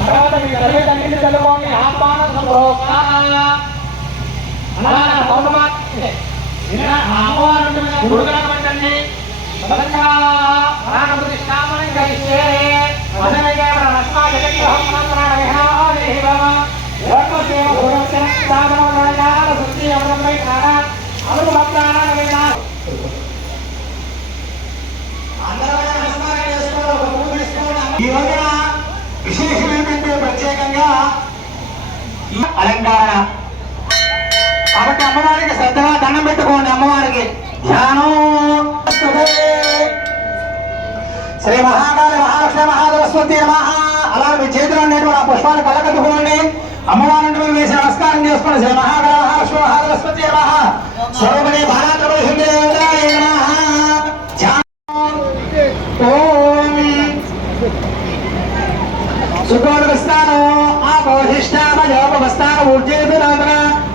తర్వాత మీ తల్లిదండ్రులు చదువుకోండి ఆహ్వానం సంప్రోక్త ప్రాణ ఈ రోజున విశేషం ఏంటంటే ప్రత్యేకంగా అలంకారణ. కాబట్టి అమ్మవారికి శ్రద్ధగా దండం పెట్టుకోండి అమ్మవారికి. ధ్యానం శ్రీ మహాకాళి మహాలక్ష్మి మహాదరస్వతి నమః. అలా మీ చేతిలో ఉండేటువంటి ఆ పుష్పాలు కలకట్టుకోండి అమ్మవారిని వేసి నమస్కారం చేసుకోండి శ్రీ మహాకాళ మహాలక్ష్మి మహాదరస్వతి స్వరూపిణి భారత సుఖోదస్థానో ఆపోహిష్టామయోపస్థాన ఊర్జేతురాతన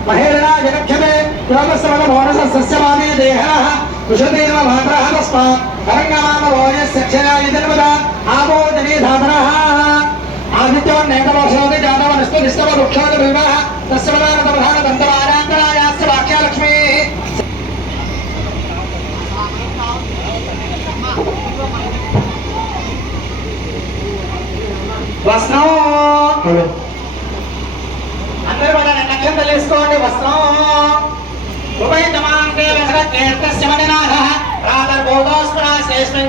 మహేరణా జగక్షతే యోగస్వర భోనస సస్యమానే దేహః కుశదేవ మాత్రః తస్మాత్ కరంగమామ భోజస్య క్షయాయ జన్మద ఆపోజనే ధాతనః ఆదిత్యో నేతమోషోది జాతవనస్తు నిస్తవ వృక్షోది వివాహ తస్య వస్త్రం. అందరూ కూడా నక్షత్రం వేసుకోండి వస్త్రం. ఉపయుతమాంతే వసకేర్తస్య మణినాథ ప్రాతర్బోధోస్మరా శ్రేష్ఠం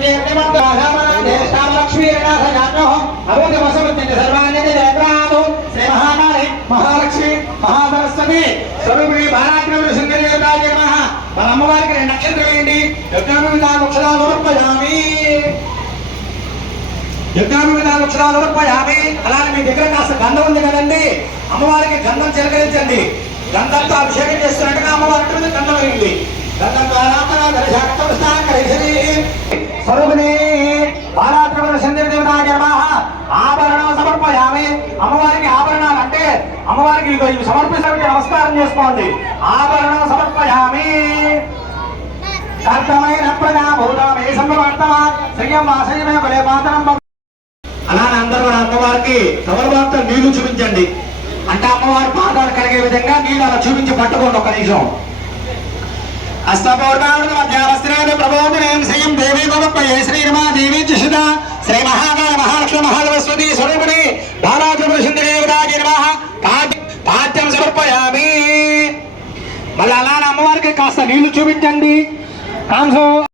లక్ష్మీనాథ జాతో అవధి వసవతిని సర్వాణి జయప్రాదు శ్రీ మహానారి మహాలక్ష్మి మహాసరస్వతి స్వరూపిణి భారాగ్రముడు నమః. మన అమ్మవారికి రెండు నక్షత్రం ఏంటి యజ్ఞానువిధా వృక్షాలు సమర్పయామి యజ్ఞానువిధా వృక్షాలు యాభై అలానే మీ దగ్గర కాస్త గంధం ఉంది కదండి. అమ్మవారికి గంధం చిలకరించండి. గంధంతో అభిషేకం చేస్తున్నట్టుగా అమ్మవారి మీద గంధం అయింది గంధం స్వరూపిణి బాలాత్రిపుర సుందరి దేవతాయ ఆభరణం సమర్పయామి. అమ్మవారికి ఆభరణాలు అంటే అమ్మవారికి ఇవి సమర్పిస్తే నమస్కారం చేసుకోండి. ఆభరణం సమర్పయామి. కర్తమైన ప్రజాభూతం ఏ సంభవర్తమా శ్రీయం వాసయమే బలే పాత్రం అమ్మవారికి కవరవార్త నీళ్ళు చూపించండి. అంటే అమ్మవారి పాదాలు కలిగే విధంగా నీళ్ళు అలా చూపించి పట్టుకోండి ఒక నిమిషం. అష్టపౌర్ణావృత మధ్యావస్త్రేణ ప్రబోధనేం శ్రీయం దేవీ భవప్పయే శ్రీరమా దేవీ చుషిత శ్రీ మహాకాల మహాలక్ష్మి మహాలవస్వతి స్వరూపిణి బాలాత్రిపుర సుందరి దేవతాయ పాఠ్యం పాద్య- సమర్పయామి. మళ్ళీ అలానే అమ్మవారికి కాస్త నీళ్ళు చూపించండి. కాంసం